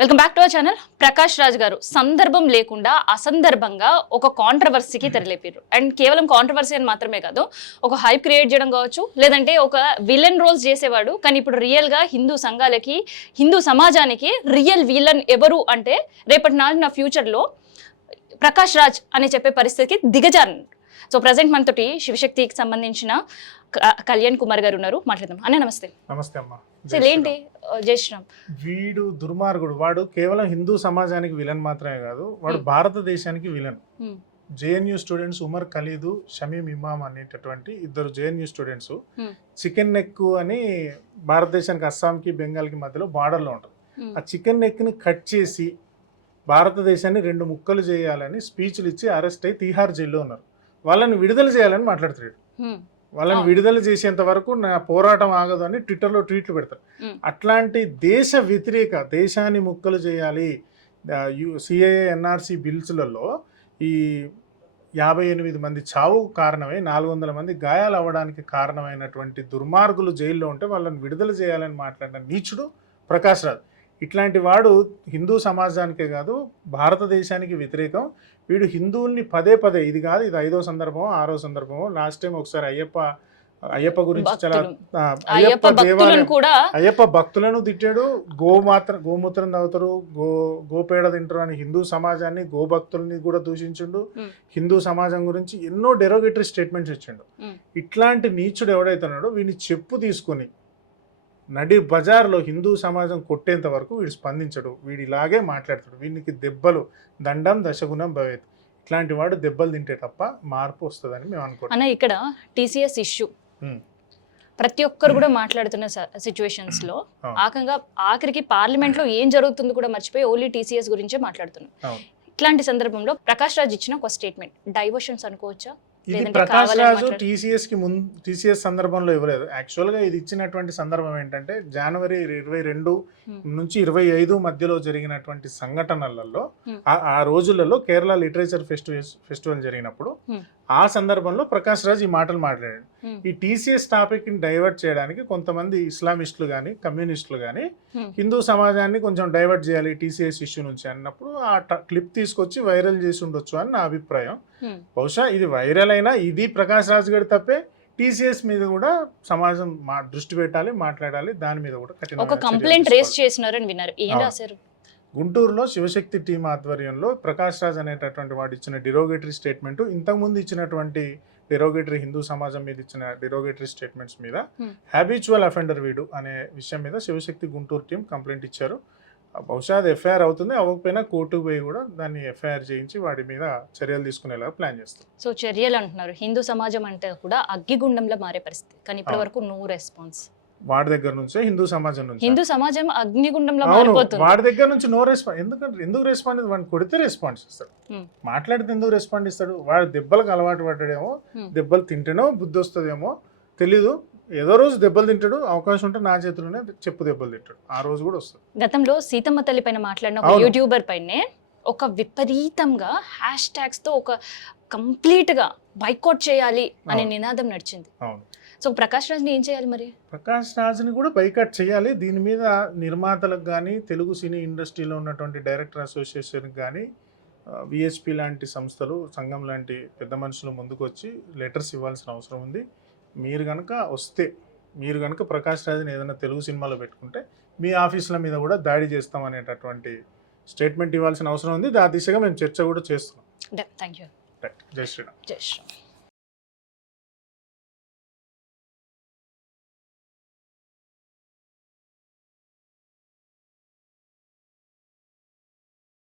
Welcome back to our channel. Prakash Raj గారు సందర్భం లేకుండా అసందర్భంగా ఒక కాంట్రవర్సీకి తెరలేపారు. అండ్ కేవలం కాంట్రవర్సీ అని మాత్రమే కాదు, ఒక హైప్ క్రియేట్ చేయడం కావచ్చు, లేదంటే ఒక విలన్ రోల్స్ చేసేవాడు. కానీ ఇప్పుడు రియల్ గా హిందూ సంఘాలకి, హిందూ సమాజానికి రియల్ విలన్ ఎవరు అంటే రేపటి నాడు ఫ్యూచర్ లో ప్రకాష్ రాజ్ అని చెప్పే పరిస్థితికి దిగజారు. సో ప్రజెంట్ మనతోటి శివశక్తికి సంబంధించిన కళ్యాణ్ కుమార్ గారు ఉన్నారు, మాట్లాడదాం. అన్న నమస్తే. నమస్తే అమ్మా. ఏంటి జై శ్రీరామ్? వీడు దుర్మార్గుడు. వాడు కేవలం హిందూ సమాజానికి విలన్ మాత్రమే కాదు, వాడు భారతదేశానికి villain. JNU students Umar Khalid, Shamim Imam అనేటటువంటి ఇద్దరు జేఎన్యూ స్టూడెంట్స్ చికెన్ నెక్ అని భారతదేశానికి అస్సాంకి బెంగాల్కి మధ్యలో బార్డర్లో ఉంటుంది. ఆ చికెన్ నెక్ ని కట్ చేసి భారతదేశాన్ని 2 ముక్కలు చేయాలని స్పీచ్లు ఇచ్చి అరెస్ట్ అయి తీహార్ జైల్లో ఉన్నారు. వాళ్ళని విడుదల చేయాలని మాట్లాడుతున్నాడు. వాళ్ళని విడుదల చేసేంత వరకు నా పోరాటం ఆగదు అని ట్విట్టర్లో ట్వీట్లు పెడతారు. అట్లాంటి దేశ వ్యతిరేక, దేశాన్ని ముక్కలు చేయాలి, సిఏఏ ఎన్ఆర్సీ బిల్స్లలో ఈ 58 మంది చావు కారణమై 400 మంది గాయాలు అవ్వడానికి కారణమైనటువంటి దుర్మార్గులు జైల్లో ఉంటే వాళ్ళని విడుదల చేయాలని మాట్లాడిన నీచుడు ప్రకాష్ రాజ్. ఇట్లాంటి వాడు హిందూ సమాజానికే కాదు భారతదేశానికి వ్యతిరేకం. వీడు హిందువుల్ని పదే పదే, ఇది కాదు ఇది 5వ సందర్భమో 6వ సందర్భమో, లాస్ట్ టైం ఒకసారి అయ్యప్ప గురించి చాలా అయ్యప్ప భక్తులను తిట్టాడు. గోమూత్రం తాగుతారు, గోపేడ తింటారు అని హిందూ సమాజాన్ని, గోభక్తుల్ని కూడా దూషించిండు. హిందూ సమాజం గురించి ఎన్నో డెరోగేటరీ స్టేట్మెంట్స్ ఇచ్చిండు. ఇట్లాంటి నీచుడు ఎవడైతున్నాడో వీడిని చెప్పు తీసుకొని నడి బజార్లో హిందూ సమాజం కొట్టేంత వరకు వీడు స్పందించడు. వీడు ఇలాగే మాట్లాడతాడు. వీనికి దెబ్బలు దండం దశగుణం భవేత్. ఇట్లాంటి వాడు దెబ్బలు తింటే తప్ప మార్పు వస్తుందని మేము అనుకుంటున్నాం. ఇక్కడ టీసీఎస్ ఇష్యూ ప్రతి ఒక్కరు కూడా మాట్లాడుతున్న సిచ్యువేషన్స్ లో ఆఖరికి పార్లమెంట్ లో ఏం జరుగుతుందో కూడా మర్చిపోయి ఓన్లీ టీసీఎస్ గురించే మాట్లాడుతున్నాం. ఇట్లాంటి సందర్భంలో ప్రకాష్ రాజ్ ఇచ్చిన ఒక స్టేట్మెంట్ డైవర్షన్స్ అనుకోవచ్చా? ఇది ప్రకాష్ రాజు టీసీఎస్ సందర్భంలో ఇవ్వలేదు. యాక్చువల్గా ఇది ఇచ్చినటువంటి సందర్భం ఏంటంటే జనవరి 22 నుంచి 25 మధ్యలో జరిగినటువంటి సంఘటనలలో, ఆ రోజులలో కేరళ లిటరేచర్ ఫెస్టివల్ జరిగినప్పుడు ఆ సందర్భంలో ప్రకాష్ రాజ్ ఈ మాటలు మాట్లాడాడు. ఈ టీసీఎస్ టాపిక్ ని డైవర్ట్ చేయడానికి కొంతమంది ఇస్లామిస్టులు కానీ కమ్యూనిస్టులు కానీ హిందూ సమాజాన్ని కొంచెం డైవర్ట్ చేయాలి టీసీఎస్ ఇష్యూ నుంచి అన్నప్పుడు ఆ క్లిప్ తీసుకొచ్చి వైరల్ చేసి ఉండొచ్చు అని నా అభిప్రాయం. బహుశా ఇది వైరల్ అయినా ఇది ప్రకాష్ రాజ్ గారి తప్పే. టీసీఎస్ మీద కూడా సమాజం దృష్టి పెట్టాలి, మాట్లాడాలి. దాని మీద కూడా ఒక కంప్లైంట్ రేస్ చేసినారని విన్నారు. ఏం రాశారు? గుంటూరులో శివశక్తి టీం ఆధ్వర్యంలో ప్రకాష్ రాజ్ అనేటటువంటి వాడు ఇచ్చిన డిరోగేటరీ స్టేట్మెంట్, ఇంతకుముందు ఇచ్చినటువంటి డిరోగేటరీ హిందూ సమాజం మీద ఇచ్చిన డిరోగేటరీ స్టేట్మెంట్స్ మీద హ్యాబిచువల్ అఫెండర్ వీడు అనే విషయం మీద శివశక్తి గుంటూరు టీం కంప్లైంట్ ఇచ్చారు. బహుశా అది ఎఫ్ఐఆర్ అవుతుంది, అవ్వకపోయినా కోర్టుకు పోయి కూడా దాన్ని ఎఫ్ఐఆర్ చేయించి వాడి మీద చర్యలు తీసుకునేలా ప్లాన్ చేస్తారు. సో చర్యలు అంటున్నారు. హిందూ సమాజం అంటే కూడా అగ్గిగుండంలో మారే పరిస్థితి, కానీ ఇప్పటి వరకు నో రెస్పాన్స్. వాడి దగ్గర నుంచే హిందూ సమాజం అగ్నిగుండంలో మారిపోతుంది. వాడి దగ్గర నుంచి నో రెస్పాన్స్. ఎందుకు రెస్పాండ్? వాడిని కొడితే రెస్పాన్స్ ఇస్తాడు, మాట్లాడితే ఎందుకు రెస్పాండ్ ఇస్తాడు? వాడు దెబ్బలకు అలవాటు పడ్డాడేమో, దెబ్బలు తింటేనో బుద్ధి వస్తుందేమో తెలీదు. ఏదో రోజు దెబ్బలు తింటాడు, అవకాశం ఉంటే నా చేతిలోనే చెప్పు దెబ్బలు తింటాడు, ఆ రోజు కూడా వస్తుంది. గతంలో సీతమ్మ తల్లి పైన మాట్లాడిన ఒక యూట్యూబర్ పైనే ఒక విపరీతంగా హ్యాష్ ట్యాగ్స్ తో ఒక కంప్లీట్ గా బైకాట్ చేయాలి అనే నినాదం నడిచింది. సో ప్రకాష్ రాజ్ని ఏం చేయాలి మరి? ప్రకాష్ రాజ్ని కూడా బైకాట్ చేయాలి. దీని మీద నిర్మాతలకు కానీ, తెలుగు సినీ ఇండస్ట్రీలో ఉన్నటువంటి డైరెక్టర్ అసోసియేషన్కి కానీ, విహెచ్పి లాంటి సంస్థలు, సంఘం లాంటి పెద్ద మనుషులు ముందుకు వచ్చి లెటర్స్ ఇవ్వాల్సిన అవసరం ఉంది. మీరు కనుక ప్రకాష్ రాజ్ని ఏదైనా తెలుగు సినిమాలో పెట్టుకుంటే మీ ఆఫీసుల మీద కూడా దాడి చేస్తాం అనేటటువంటి స్టేట్మెంట్ ఇవ్వాల్సిన అవసరం ఉంది. ఆ దిశగా మేము చర్చ కూడా చేస్తున్నాం. Thank you. జై శ్రీరామ్. జై శ్రీరామ్.